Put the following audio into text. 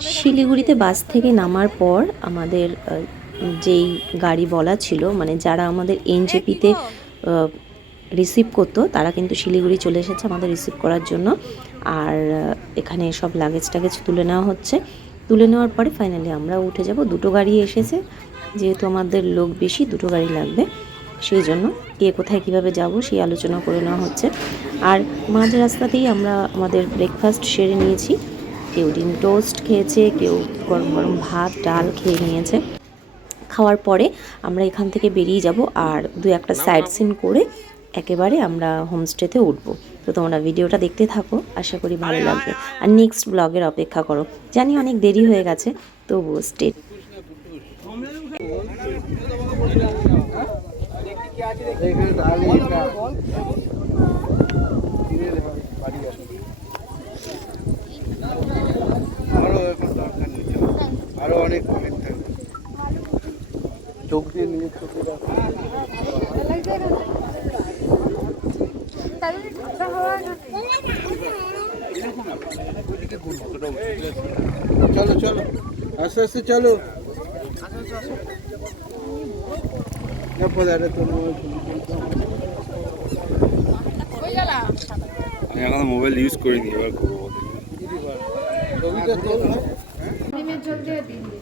শিলিগুড়িতে বাস থেকে নামার পর আমাদের যেই গাড়ি বলা ছিল মানে যারা আমাদের এনজেপিতে রিসিভ করতো তারা কিন্তু শিলিগুড়ি চলে এসেছে আমাদের রিসিভ করার জন্য। আর এখানে সব লাগেজ টাগেজ তুলে নেওয়া হচ্ছে। তুলে নেওয়ার পরে ফাইনালি আমরা উঠে যাব। দুটো গাড়ি এসেছে। যেহেতু আমাদের লোক বেশি দুটো গাড়ি লাগবে। সেই জন্য কে কোথায় কীভাবে যাব সেই আলোচনা করে নেওয়া হচ্ছে। আর মাঝ রাস্তাতেই আমরা আমাদের ব্রেকফাস্ট সেরে নিয়েছি। কেউ ডিম টোস্ট খেয়েছে, কেউ গরম গরম ভাত, ডাল খেয়ে নিয়েছে। খাওয়ার পরে আমরা এখান থেকে বেরিয়ে যাব আর দু একটা সাইড সিন করে একেবারে আমরা হোমস্টেতে উঠব। তো তোমরা ভিডিওটা দেখতে থাকো, আশা করি ভালো লাগবে। আর নেক্সট ব্লগের অপেক্ষা করো। জানি অনেক দেরি হয়ে গেছে, তবুও স্টে আরও এখন দরকার নেই আরও অনেক অনেক থাকবে চোখ দিয়ে নিয়ে চোখে চলো চলো। আস্তে আস্তে চলো। আমি এখন মোবাইল ইউজ করিনি এবার করব। ছবিটা তোল। হ্যাঁ? দিন।